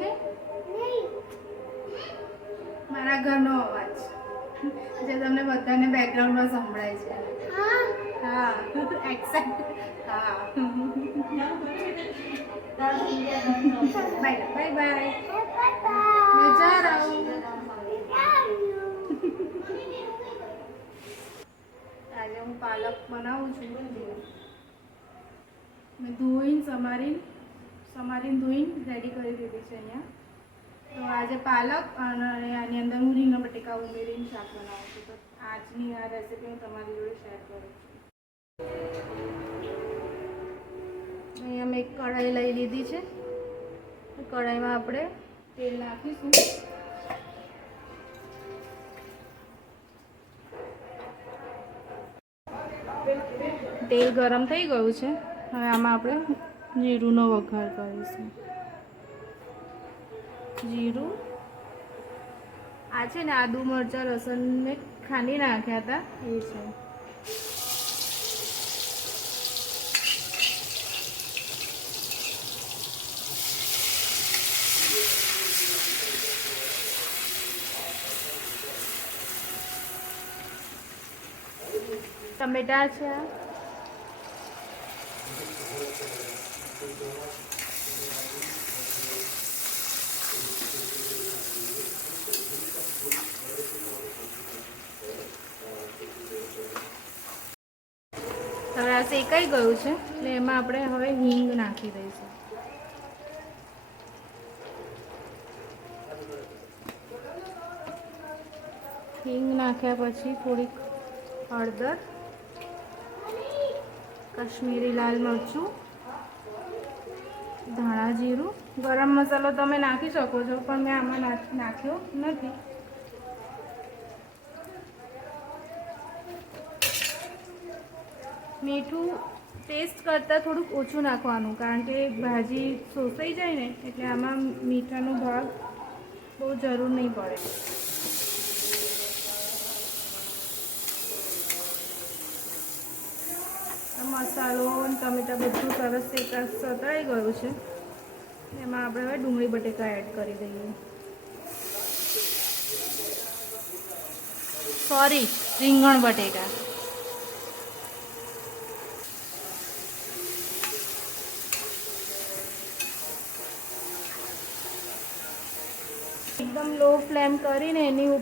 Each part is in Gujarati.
ને મારા ઘરનો અવાજ જે તમને બધાને બેકગ્રાઉન્ડમાં સંભળાય છે. હા એક્સેપ્ટ. હા બાય બાય બાય. मैं जा रहा हूँ. આજે હું પાલક બનાવું છું. મેં ધોઈને સમારીને ધોઈને રેડી કરી દીધી છે અહીંયા. તો આજે પાલક અને આની અંદર હું રીંગણ બટેકા ઉમેરીને શાક બનાવું છું. તો આજની આ રેસીપી હું તમારી જોડે શેર કરું છું. અહીંયા મેં એક કઢાઈ લઈ લીધી છે. કઢાઈમાં આપણે તેલ નાખીશું. તેલ ગરમ થઈ ગયું છે. હવે આમાં આપણે જીરુંનો વઘાર કરીશું. જીરું આ છે ને આદુ મરચાં લસણને ખાંડી નાખ્યા હતા એ છે. ટમેટા છે. હવે આ શેકાઈ ગયું છે એટલે એમાં આપણે હવે હિંગ નાખી દઈશું. હિંગ નાખ્યા પછી થોડીક હળદર, કાશ્મીરી લાલ મરચું, ધાણા જીરું, ગરમ મસાલો તમે નાખી શકો છો પણ મેં આમાં નાખ્યો નથી. મીઠું ટેસ્ટ કરતાં થોડુંક ઓછું નાખવાનું કારણ કે ભાજી શોષાઈ જાય ને એટલે આમાં મીઠાનો ભાગ બહુ જરૂર નહીં પડે. મસાલો અને ટમેટા બધું સરસ સતળાઈ ગયું છે. એમાં આપણે હવે ડુંગળી બટેકા એડ કરી દઈએ. સોરી, રીંગણ બટેકા. એકદમ લો ફ્લેમ કરીને એની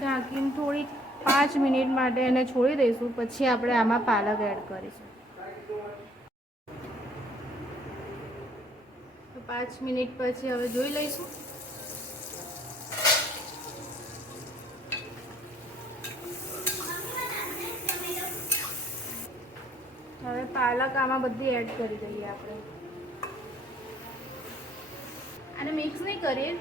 ઢાંકીને થોડીક 5 મિનિટ માટે એને છોડી દઈશું. પછી આપણે આમાં પાલક એડ કરીશું. તો 5 મિનિટ પછી હવે જોઈ લઈશું. હવે પાલક આમાં બધી એડ કરી દઈએ આપણે. આને મિક્સ નહીં કરીએ,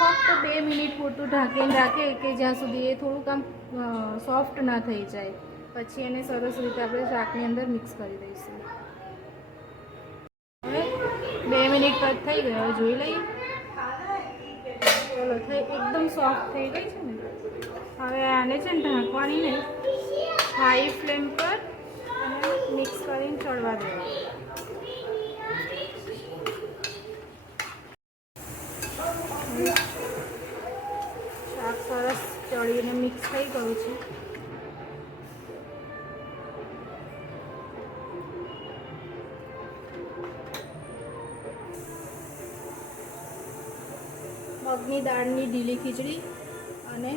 ફક્ત 2 મિનિટ પૂરતું ઢાંકીને રાખીએ કે જ્યાં સુધી એ થોડુંક આમ સોફ્ટ ના થઈ જાય. પછી એને સરસ રીતે આપણે શાકની અંદર મિક્સ કરી દઈશું. હવે 2 મિનિટ પછી થઈ ગઈ. હવે જોઈ લઈએ. ચલો એકદમ સોફ્ટ થઈ ગઈ છે ને. હવે આને છે ને ઢાંકવાની નહીં, હાઈ ફ્લેમ પર અને મિક્સ કરીને ચડવા દેવાનું. શાક સરસ ચડીને મિક્સ થઈ ગયું છે. મગની દાળની ઢીલી ખીચડી અને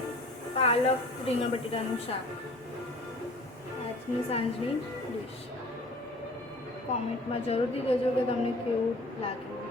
પાલક રીંગણ બટેટાનું શાક આજની સાંજની ડિશ. કોમેન્ટમાં જરૂરથી કહેજો કે તમને કેવું લાગ્યું.